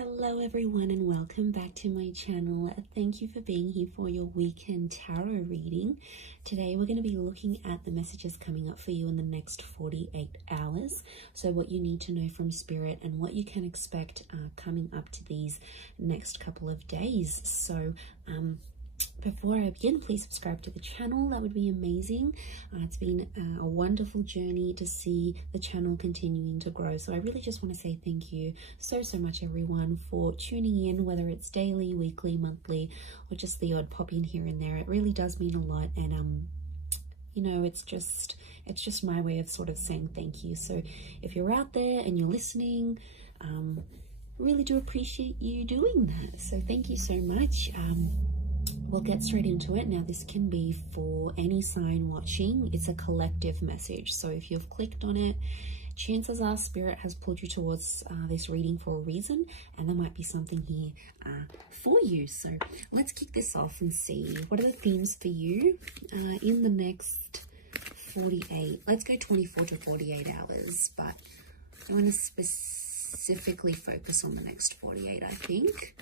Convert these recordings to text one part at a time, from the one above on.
Hello everyone and welcome back to my channel. Thank you for being here for your weekend tarot reading. Today we're going to be looking at the messages coming up for you in the next 48 hours. So what you need to know from Spirit and what you can expect coming up to these next couple of days. So before I begin, please subscribe to the channel. That would be amazing. It's been a wonderful journey to see the channel continuing to grow. So I really just want to say thank you so much, everyone, for tuning in, whether it's daily, weekly, monthly, or just the odd pop in here and there. It really does mean a lot. And you know, it's just my way of sort of saying thank you. So if you're out there and you're listening, really do appreciate you doing that. So thank you so much. We'll get straight into it. Now, this can be for any sign watching. It's a collective message. So if you've clicked on it, chances are Spirit has pulled you towards this reading for a reason, and there might be something here for you. So let's kick this off and see what are the themes for you in the next 48. Let's go 24 to 48 hours, but I want to specifically focus on the next 48, I think.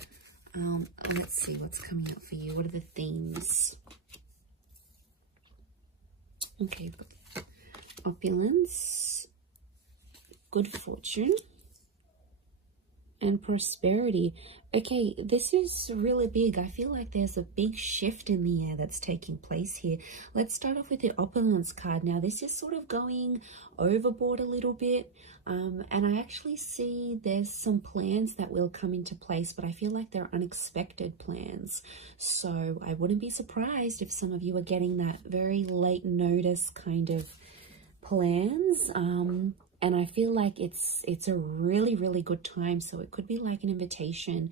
Let's see what's coming up for you. What are the themes? Okay, opulence, good fortune, and prosperity. Okay, this is really big. I feel like there's a big shift in the air that's taking place here. Let's start off with the opulence card. Now, this is sort of going overboard a little bit. And I actually see there's some plans that will come into place, but I feel like they're unexpected plans. So I wouldn't be surprised if some of you are getting that very late notice kind of plans. And I feel like it's a really good time. So it could be like an invitation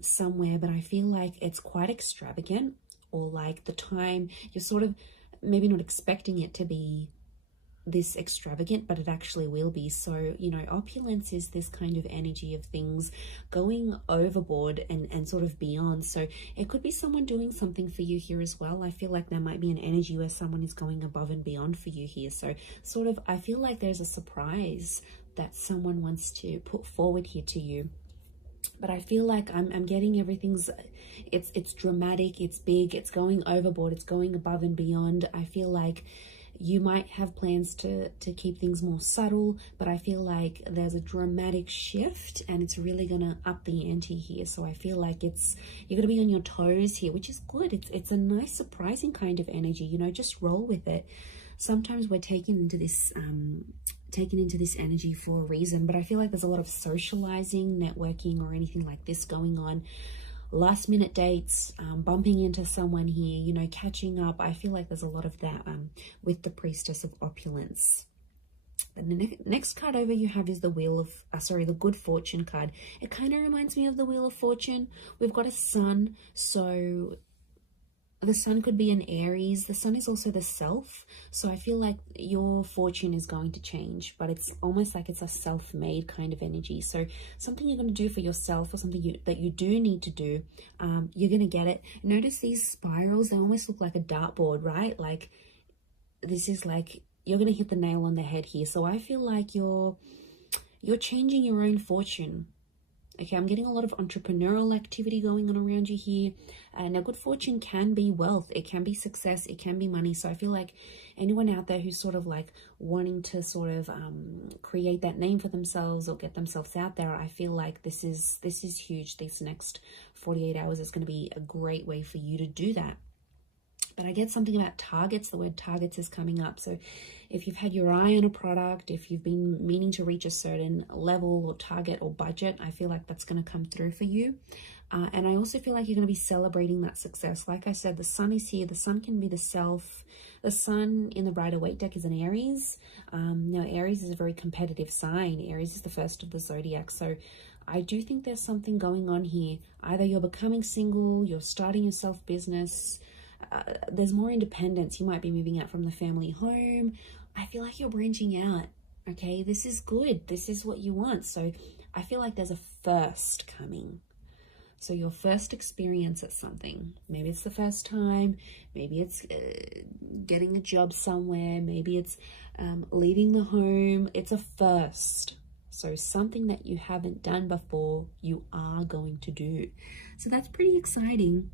somewhere, but I feel like it's quite extravagant, or like the time you're sort of maybe not expecting it to be this extravagant, but it actually will be. So, you know, opulence is this kind of energy of things going overboard and sort of beyond. So it could be someone doing something for you here as well. I feel like there might be an energy where someone is going above and beyond for you here. So sort of, I feel like there's a surprise that someone wants to put forward here to you. But I feel like I'm getting everything's, it's dramatic, it's big, it's going overboard, it's going above and beyond. I feel like you might have plans to keep things more subtle, but I feel like there's a dramatic shift and it's really going to up the ante here. So I feel like you're going to be on your toes here, which is good. It's a nice, surprising kind of energy, you know, just roll with it. Sometimes we're taken into this energy for a reason, but I feel like there's a lot of socializing, networking, or anything like this going on. Last minute dates, bumping into someone here, you know, catching up. I feel like there's a lot of that with the Priestess of Opulence. And the next card over you have is the Wheel of, the Good Fortune card. It kind of reminds me of the Wheel of Fortune. We've got a sun, so the sun could be an Aries. The sun is also the self. So I feel like your fortune is going to change, but it's almost like it's a self-made kind of energy. So something you're going to do for yourself, or something that you do need to do, you're going to get it. Notice these spirals, they almost look like a dartboard, right? Like this is like, you're going to hit the nail on the head here. So I feel like you're changing your own fortune. Okay, I'm getting a lot of entrepreneurial activity going on around you here. Now, good fortune can be wealth. It can be success. It can be money. So I feel like anyone out there who's sort of like wanting to sort of create that name for themselves or get themselves out there, I feel like this is huge. This next 48 hours is going to be a great way for you to do that. But I get something about targets. The word targets is coming up. So if you've had your eye on a product, if you've been meaning to reach a certain level or target or budget, I feel like that's going to come through for you. And I also feel like you're going to be celebrating that success. Like I said, the sun is here. The sun can be the self. The sun in the Rider-Waite deck is an Aries. Now, Aries is a very competitive sign. Aries is the first of the zodiac. So I do think there's something going on here. Either you're becoming single, you're starting your self-business, there's more independence. You might be moving out from the family home. I feel like you're branching out. Okay, this is good. This is what you want. So I feel like there's a first coming. So your first experience at something. Maybe it's the first time. Maybe it's getting a job somewhere. Maybe it's leaving the home. It's a first. So something that you haven't done before, you are going to do. So that's pretty exciting.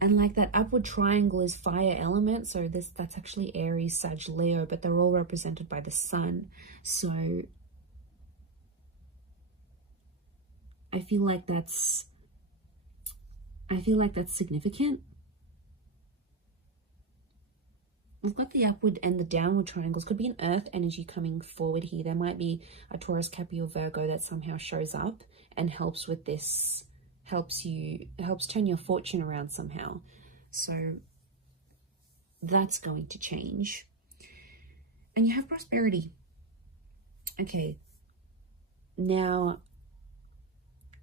And like that upward triangle is fire element. So that's actually Aries, Sag, Leo, but they're all represented by the sun. So I feel like that's significant. We've got the upward and the downward triangles. Could be an earth energy coming forward here. There might be a Taurus, Capricorn, Virgo that somehow shows up and helps with this, helps turn your fortune around somehow. So that's going to change. And you have prosperity. Okay. Now,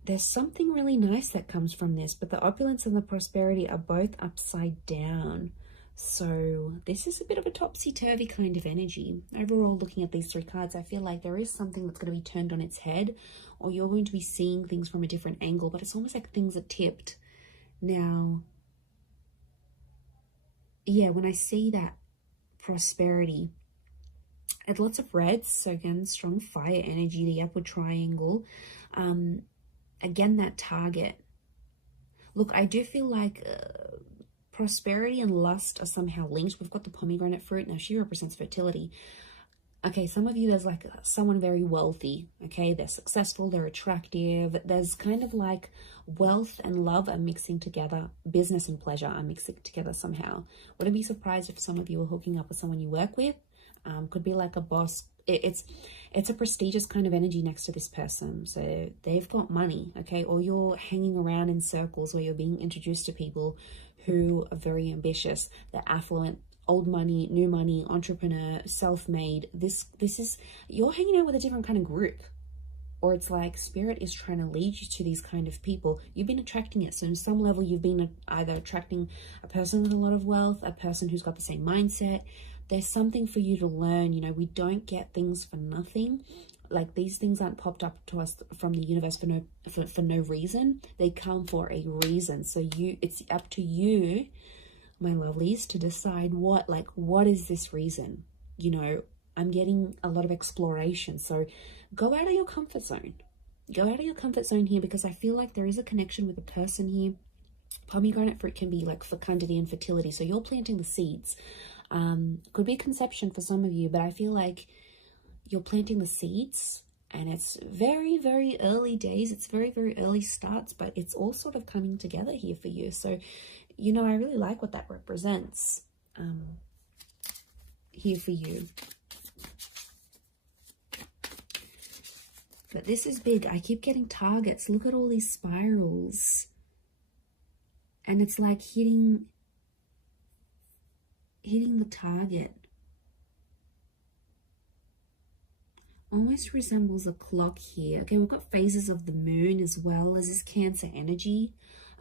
there's something really nice that comes from this, but the opulence and the prosperity are both upside down. So this is a bit of a topsy-turvy kind of energy. Overall, looking at these three cards, I feel like there is something that's going to be turned on its head, or you're going to be seeing things from a different angle, but it's almost like things are tipped. Now, yeah, when I see that prosperity, it's lots of reds. So again, strong fire energy, the upward triangle. Again, that target. Look, I do feel like prosperity and lust are somehow linked. We've got the pomegranate fruit. Now, she represents fertility. Okay, some of you, there's like someone very wealthy. Okay, they're successful, they're attractive. There's kind of like wealth and love are mixing together. Business and pleasure are mixing together somehow. Wouldn't be surprised if some of you are hooking up with someone you work with. Could be like a boss. It's a prestigious kind of energy next to this person. So they've got money, okay? Or you're hanging around in circles where you're being introduced to people who are very ambitious. They're affluent, old money, new money, entrepreneur, self-made. This is, you're hanging out with a different kind of group. Or it's like spirit is trying to lead you to these kind of people. You've been attracting it. So on some level, you've been either attracting a person with a lot of wealth, a person who's got the same mindset. There's something for you to learn. You know, we don't get things for nothing. Like, these things aren't popped up to us from the universe for no reason. They come for a reason. So it's up to you, my lovelies, to decide what is this reason? You know, I'm getting a lot of exploration. So go out of your comfort zone. Go out of your comfort zone here, because I feel like there is a connection with a person here. Pomegranate fruit can be like fecundity and fertility. So you're planting the seeds. Could be conception for some of you, but I feel like you're planting the seeds, and it's very, very early days. It's very, very early starts, but it's all sort of coming together here for you. So, you know, I really like what that represents here for you. But this is big. I keep getting targets. Look at all these spirals. And it's like hitting the target. Almost resembles a clock here. Okay, we've got phases of the moon as well as this Cancer energy.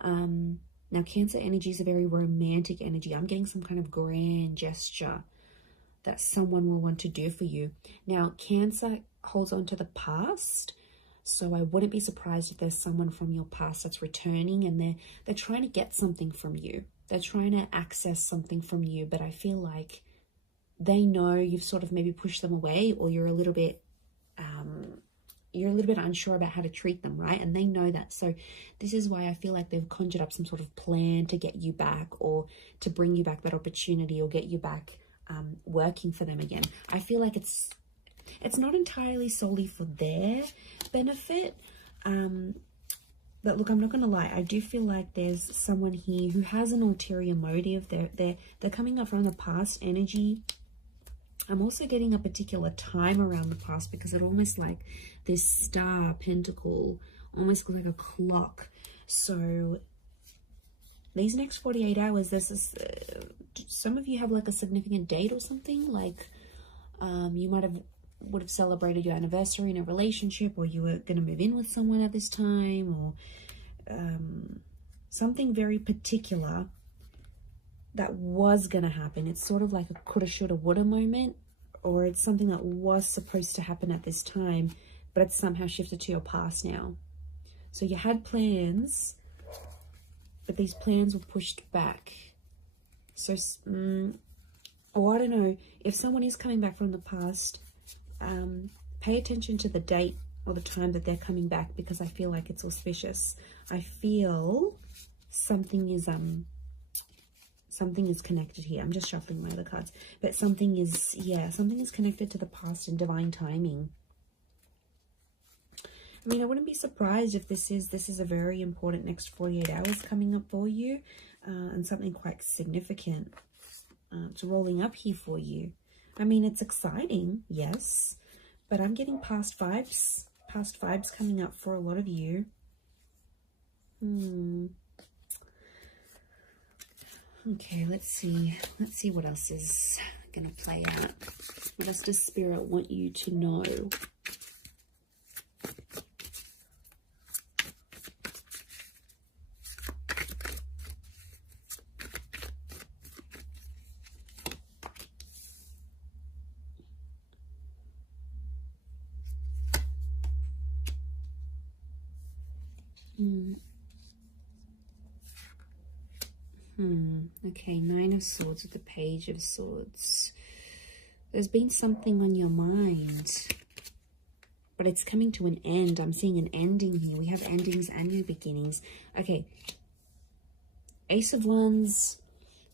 Now, Cancer energy is a very romantic energy. I'm getting some kind of grand gesture that someone will want to do for you. Now, Cancer holds on to the past. So I wouldn't be surprised if there's someone from your past that's returning, and they're trying to get something from you. They're trying to access something from you, but I feel like they know you've sort of maybe pushed them away, or you're a little bit unsure about how to treat them, right? And they know that. So this is why I feel like they've conjured up some sort of plan to get you back, or to bring you back that opportunity, or get you back working for them again. I feel like it's not entirely solely for their benefit. But look, I'm not going to lie. I do feel like there's someone here who has an ulterior motive. They're coming up from the past energy. I'm also getting a particular time around the past, because it almost like this star pentacle, almost like a clock. So these next 48 hours, there's this, some of you have like a significant date or something. Like you would have celebrated your anniversary in a relationship, or you were going to move in with someone at this time, or something very particular that was going to happen. It's sort of like a coulda, shoulda, woulda moment, or it's something that was supposed to happen at this time, but it's somehow shifted to your past now. So you had plans, but these plans were pushed back. So, or I don't know, if someone is coming back from the past, Pay attention to the date or the time that they're coming back, because I feel like it's auspicious. I feel something is connected here. I'm just shuffling my other cards, but something is, yeah, something is connected to the past and divine timing. I mean, I wouldn't be surprised if this is a very important next 48 hours coming up for you, and something quite significant it's rolling up here for you. I mean, it's exciting, yes, but I'm getting past vibes coming up for a lot of you. Okay, let's see what else is gonna play out. What else does Spirit want you to know? Okay, Nine of Swords with the Page of Swords. There's been something on your mind, but it's coming to an end. I'm seeing an ending here. We have endings and new beginnings. Okay, Ace of Wands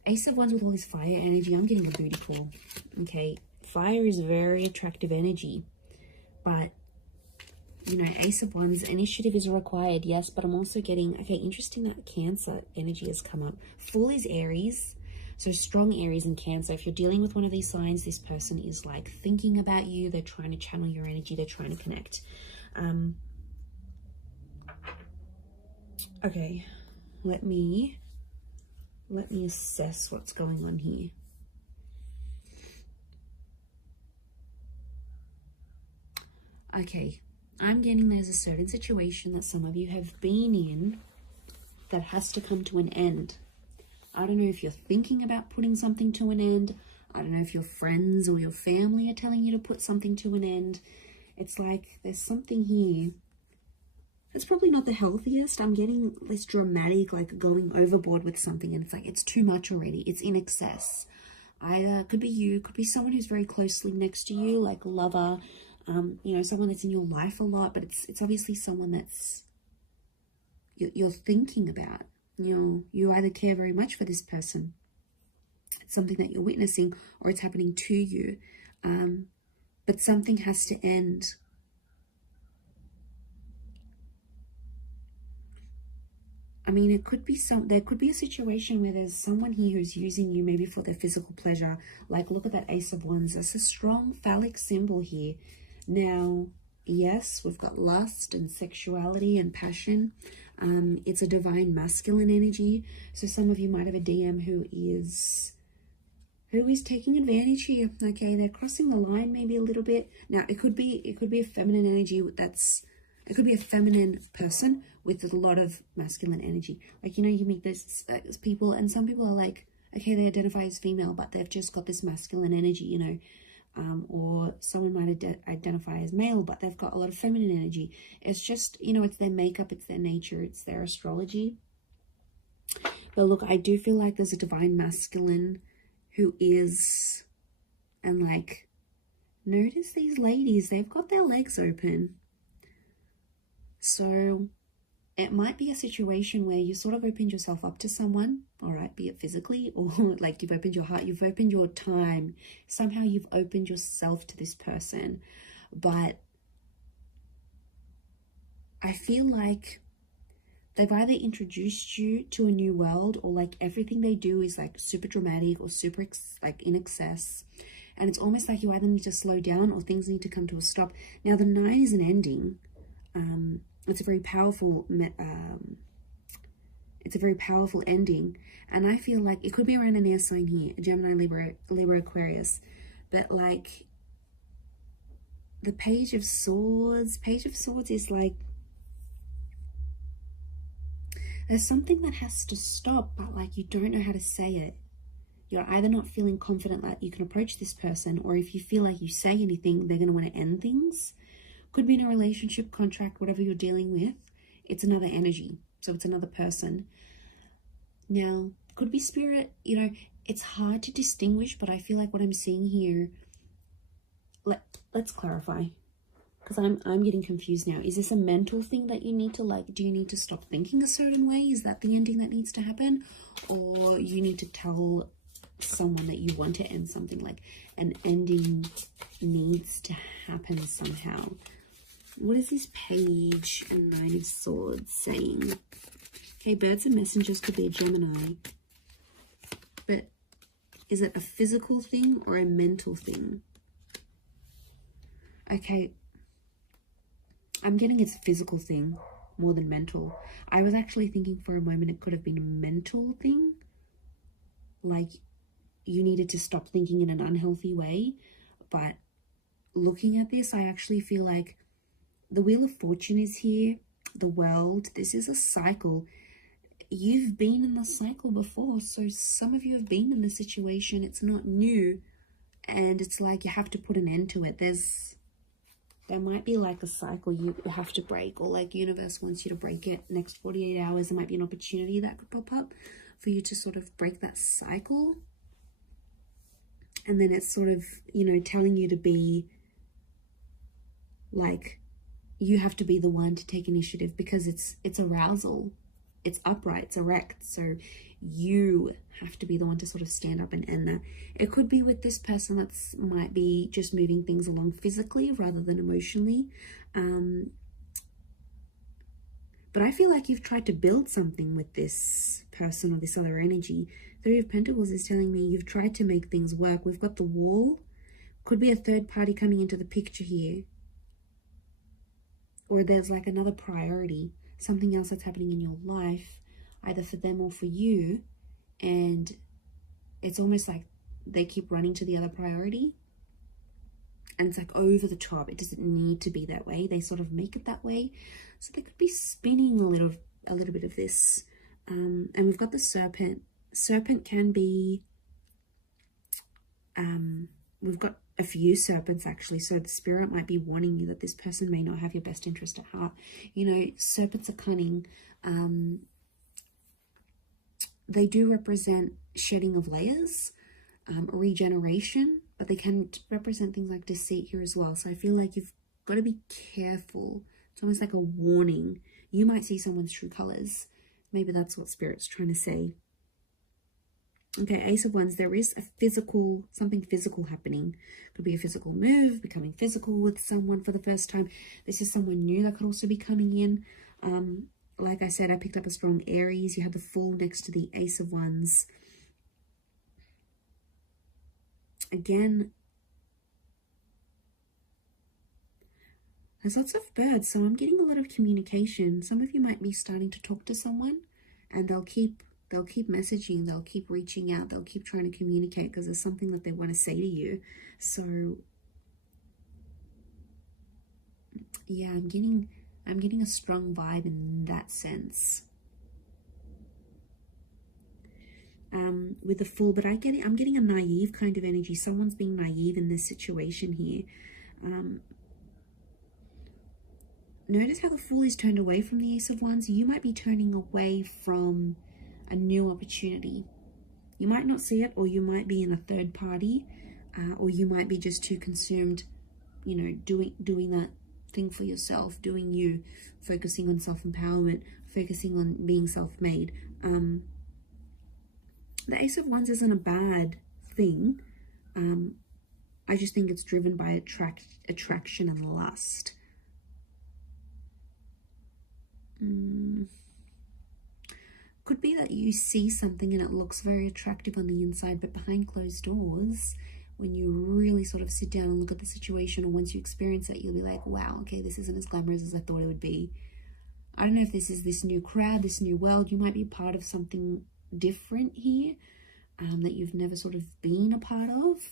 with all this fire energy. I'm getting a booty call. Okay, fire is very attractive energy, but you know, Ace of Wands, initiative is required, yes, but I'm also getting, okay, interesting that Cancer energy has come up. Fool is Aries, so strong Aries and Cancer. If you're dealing with one of these signs, this person is like thinking about you. They're trying to channel your energy. They're trying to connect. Okay, let me assess what's going on here. Okay. I'm getting there's a certain situation that some of you have been in that has to come to an end. I don't know if you're thinking about putting something to an end. I don't know if your friends or your family are telling you to put something to an end. It's like there's something here. It's probably not the healthiest. I'm getting this dramatic, like going overboard with something, and it's like it's too much already. It's in excess. Either could be you, could be someone who's very closely next to you, like a lover, you know, someone that's in your life a lot, but it's obviously someone that's you're thinking about. You either care very much for this person, it's something that you're witnessing, or it's happening to you, but something has to end. I mean, it could be there could be a situation where there's someone here who's using you maybe for their physical pleasure. Like, look at that Ace of Wands. That's a strong phallic symbol here. Now, yes, we've got lust and sexuality and passion. It's a divine masculine energy. So some of you might have a DM who is taking advantage here. Okay, they're crossing the line maybe a little bit. Now, it could be a feminine energy it could be a feminine person with a lot of masculine energy. Like, you know, you meet those people, and some people are like, okay, they identify as female, but they've just got this masculine energy, you know. Or someone might identify as male, but they've got a lot of feminine energy. It's just, you know, it's their makeup, it's their nature, it's their astrology. But look, I do feel like there's a divine masculine who is, and like, notice these ladies, they've got their legs open. So it might be a situation where you sort of opened yourself up to someone, all right, be it physically or like you've opened your heart, you've opened your time. Somehow you've opened yourself to this person. But I feel like they've either introduced you to a new world, or like everything they do is like super dramatic or super like in excess. And it's almost like you either need to slow down or things need to come to a stop. Now, the 9 is an ending. It's a very powerful ending, and I feel like it could be around an air sign here, Gemini, Libra, Aquarius, but like the Page of Swords is like there's something that has to stop, but like you don't know how to say it. You're either not feeling confident that you can approach this person, or if you feel like you say anything, they're going to want to end things. Could be in a relationship, contract, whatever you're dealing with. It's another energy. So it's another person. Now, could be spirit. You know, it's hard to distinguish, but I feel like what I'm seeing here, let's clarify, because I'm getting confused now. Is this a mental thing that you need to, like, do you need to stop thinking a certain way? Is that the ending that needs to happen? Or you need to tell someone that you want to end something, like an ending needs to happen somehow? What is this Page and Nine of Swords saying? Okay, birds and messengers could be a Gemini. But is it a physical thing or a mental thing? Okay, I'm getting it's a physical thing more than mental. I was actually thinking for a moment it could have been a mental thing. Like you needed to stop thinking in an unhealthy way. But looking at this, I actually feel like the Wheel of Fortune is here. The World. This is a cycle. You've been in the cycle before. So some of you have been in the situation. It's not new. And it's like you have to put an end to it. There might be like a cycle you have to break, or like universe wants you to break it. Next 48 hours, there might be an opportunity that could pop up for you to sort of break that cycle. And then it's sort of, you know, telling you to be like, you have to be the one to take initiative, because it's arousal, it's upright, it's erect. So you have to be the one to sort of stand up and end that. It could be with this person that's might be just moving things along physically rather than emotionally. But I feel like you've tried to build something with this person or this other energy. Three of Pentacles is telling me you've tried to make things work. We've got the Wall. Could be a third party coming into the picture here. Or there's like another priority, something else that's happening in your life, either for them or for you. And it's almost like they keep running to the other priority. And it's like over the top. It doesn't need to be that way. They sort of make it that way. So they could be spinning a little bit of this. And we've got the Serpent. Serpent can be, we've got a few serpents actually, so the spirit might be warning you that this person may not have your best interest at heart. You know, serpents are cunning. They do represent shedding of layers, regeneration, but they can represent things like deceit here as well. So I feel like you've got to be careful. It's almost like a warning. You might see someone's true colors. Maybe that's what spirit's trying to say. Okay, Ace of Wands, there is a physical, something physical happening. Could be a physical move, becoming physical with someone for the first time. This is someone new that could also be coming in. Like I said, I picked up a strong Aries. You have the Fool next to the Ace of Wands. Again, there's lots of birds, so I'm getting a lot of communication. Some of you might be starting to talk to someone, and they'll keep messaging, they'll keep reaching out, they'll keep trying to communicate because there's something that they want to say to you. So yeah, I'm getting a strong vibe in that sense. With the Fool, but I'm getting a naive kind of energy. Someone's being naive in this situation here. Notice how the Fool is turned away from the Ace of Wands. You might be turning away from a new opportunity. You might not see it, or you might be in a third party, or you might be just too consumed, you know, doing that thing for yourself, doing you, focusing on self-empowerment, focusing on being self-made. The Ace of Wands isn't a bad thing. I just think it's driven by attraction and lust. Could be that you see something and it looks very attractive on the inside, but behind closed doors, when you really sort of sit down and look at the situation, or once you experience it, you'll be like, wow, okay, this isn't as glamorous as I thought it would be. I don't know if this is this new crowd, this new world. You might be part of something different here, that you've never sort of been a part of.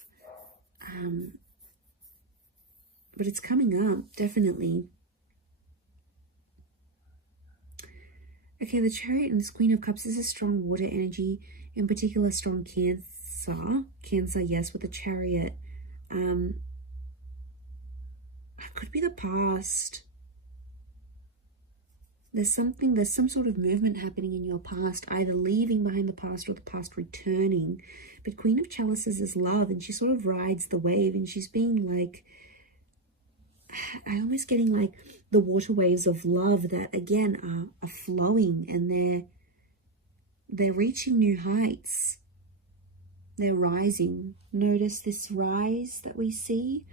But it's coming up, definitely. Okay, the Chariot and this Queen of Cups is a strong water energy, in particular strong Cancer. Cancer, yes, with the Chariot. It could be the past. There's some sort of movement happening in your past, either leaving behind the past or the past returning. But Queen of Chalices is love, and she sort of rides the wave, and she's being like, I'm almost getting like the water waves of love that again are flowing, and they're reaching new heights. They're rising. Notice this rise that we see.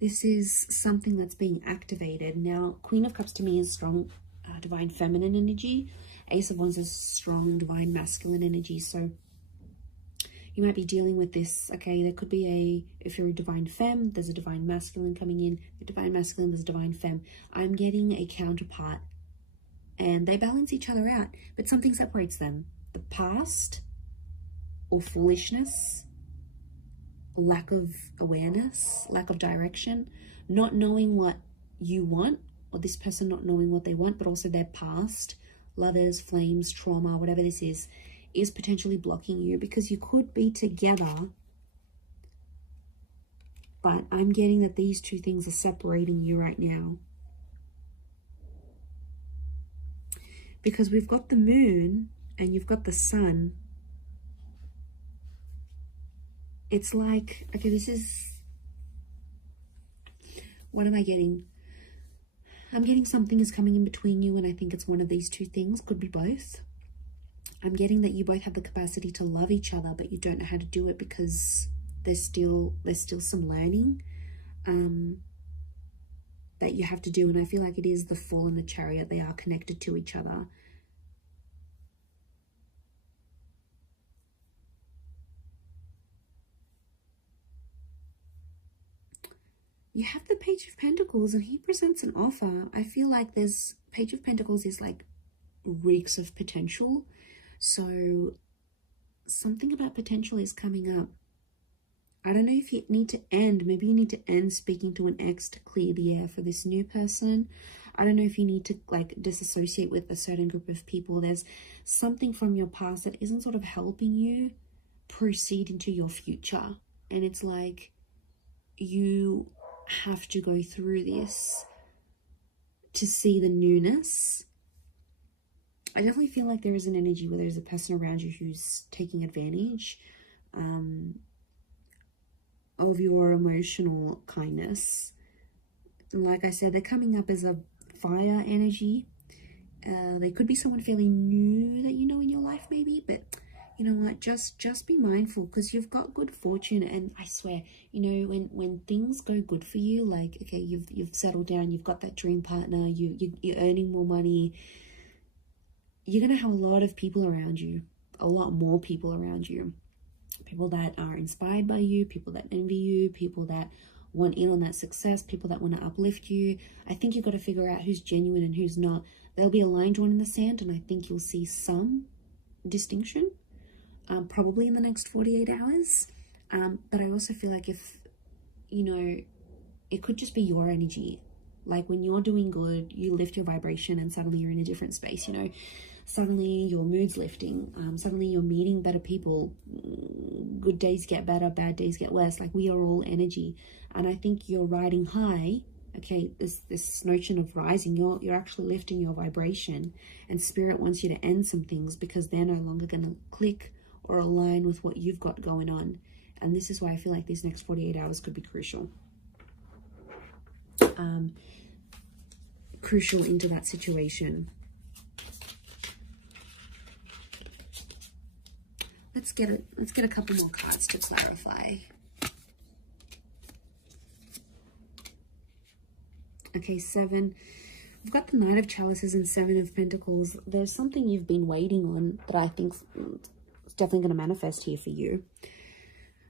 This is something that's being activated. Now, Queen of Cups to me is strong divine feminine energy. Ace of Wands is strong divine masculine energy. So you might be dealing with this. Okay, there could be if you're a divine femme, there's a divine masculine coming in. The divine masculine, there's a divine femme. I'm getting a counterpart, and they balance each other out, but something separates them. The past, or foolishness, lack of awareness, lack of direction, not knowing what you want, or this person not knowing what they want, but also their past, lovers, flames, trauma, whatever this is potentially blocking you, because you could be together, but I'm getting that these two things are separating you right now. Because we've got the moon and you've got the sun. It's like, okay, this is, what am I getting? I'm getting something is coming in between you, and I think it's one of these two things, could be both. I'm getting that you both have the capacity to love each other, but you don't know how to do it because there's still some learning that you have to do. And I feel like it is the Fool and the Chariot. They are connected to each other. You have the Page of Pentacles, and he presents an offer. I feel like there's Page of Pentacles is like reeks of potential. So something about potential is coming up. I don't know if you need to end. Maybe you need to end speaking to an ex to clear the air for this new person. I don't know if you need to like disassociate with a certain group of people. There's something from your past that isn't sort of helping you proceed into your future. And it's like you have to go through this to see the newness. I definitely feel like there is an energy where there's a person around you who's taking advantage of your emotional kindness. And like I said, they're coming up as a fire energy. They could be someone fairly new that you know in your life maybe, but you know what, just be mindful, because you've got good fortune. And I swear, you know, when things go good for you, like okay, you've settled down, you've got that dream partner, you're earning more money, you're gonna have a lot of people around you, a lot more people around you, people that are inspired by you, people that envy you, people that want in on that success, people that want to uplift you. I think you've got to figure out who's genuine and who's not. There'll be a line drawn in the sand, and I think you'll see some distinction probably in the next 48 hours. But I also feel like if, you know, it could just be your energy. Like when you're doing good, you lift your vibration and suddenly you're in a different space, you know. Suddenly your mood's lifting. Suddenly you're meeting better people. Good days get better, bad days get worse. Like we are all energy. And I think you're riding high. Okay, this notion of rising, you're actually lifting your vibration. And Spirit wants you to end some things because they're no longer going to click or align with what you've got going on. And this is why I feel like these next 48 hours could be crucial. Crucial into that situation. Let's get a couple more cards to clarify. Okay, 7. We've got the Knight of Chalices and 7 of Pentacles. There's something you've been waiting on that I think is definitely going to manifest here for you.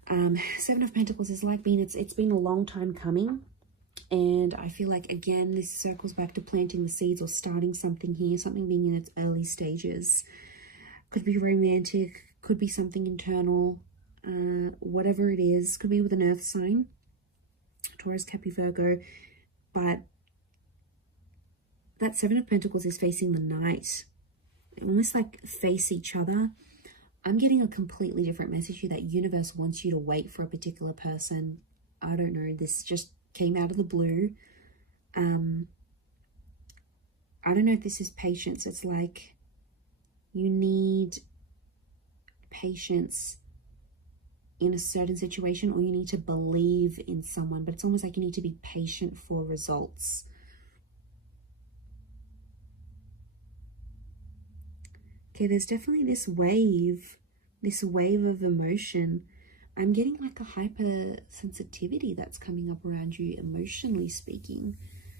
7 of Pentacles is like it's been a long time coming. And I feel like, again, this circles back to planting the seeds or starting something here, something being in its early stages. Could be romantic, could be something internal, whatever it is. Could be with an earth sign, Taurus, Capricorn, Virgo. But that 7 of Pentacles is facing the Knight. Almost like face each other. I'm getting a completely different message here, that universe wants you to wait for a particular person. I don't know, this just came out of the blue. I I don't know if this is patience. It's like you need patience in a certain situation, or you need to believe in someone, but it's almost like you need to be patient for results. Okay, there's definitely this wave of emotion. I'm getting like a hypersensitivity that's coming up around you, emotionally speaking.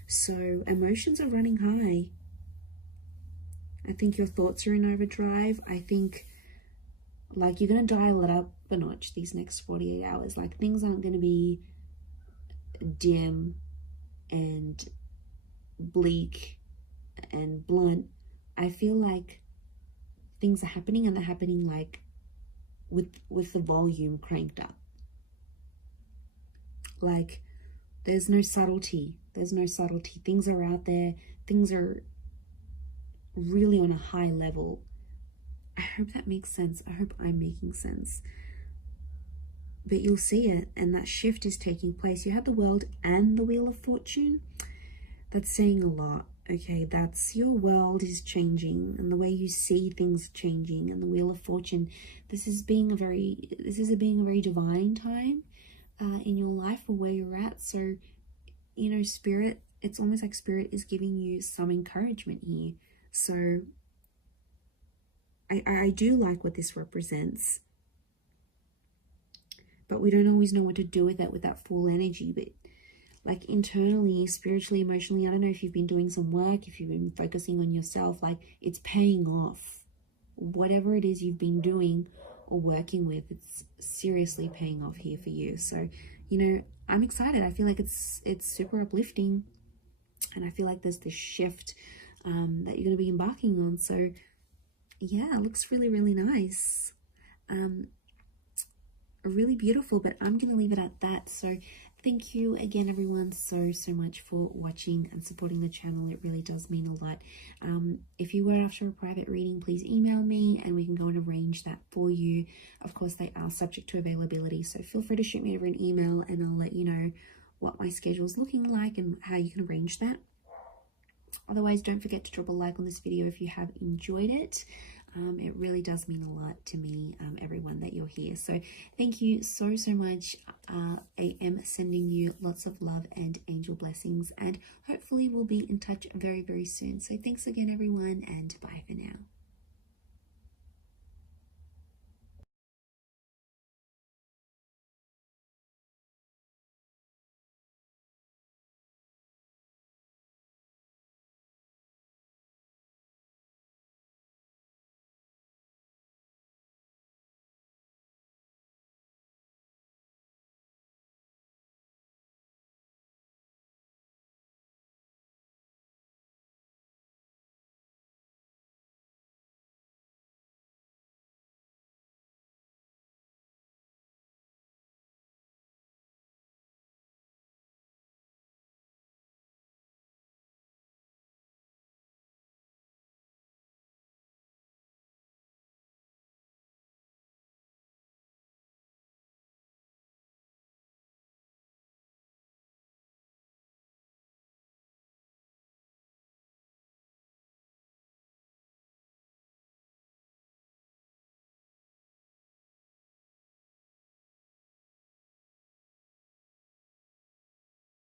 So emotions are running high. I think your thoughts are in overdrive. I think like you're going to dial it up a notch these next 48 hours. Like things aren't going to be dim and bleak and blunt. I feel like things are happening, and they're happening like with the volume cranked up. Like there's no subtlety. Things are out there. Things are really on a high level. I hope that makes sense. I hope I'm making sense. But you'll see it, and that shift is taking place. You have the World and the Wheel of Fortune. That's saying a lot. Okay, that's your world is changing, and the way you see things changing, and the Wheel of Fortune. This is being a very divine time in your life, or where you're at. So, you know, Spirit, it's almost like Spirit is giving you some encouragement here. So I do like what this represents, but we don't always know what to do with that full energy. But like internally, spiritually, emotionally, I don't know if you've been doing some work, if you've been focusing on yourself, like it's paying off. Whatever it is you've been doing or working with, it's seriously paying off here for you. So, you know, I'm excited. I feel like it's super uplifting, and I feel like there's this shift that you're going to be embarking on. So yeah, it looks really, really nice. Really beautiful, but I'm going to leave it at that. So thank you again, everyone, so much for watching and supporting the channel. It really does mean a lot. If you were after a private reading, please email me and we can go and arrange that for you. Of course, they are subject to availability, so feel free to shoot me over an email and I'll let you know what my schedule is looking like and how you can arrange that. Otherwise, don't forget to drop a like on this video if you have enjoyed it. It really does mean a lot to me, everyone, that you're here. So thank you so much. I am sending you lots of love and angel blessings, and hopefully we'll be in touch very, very soon. So thanks again, everyone, and bye for now.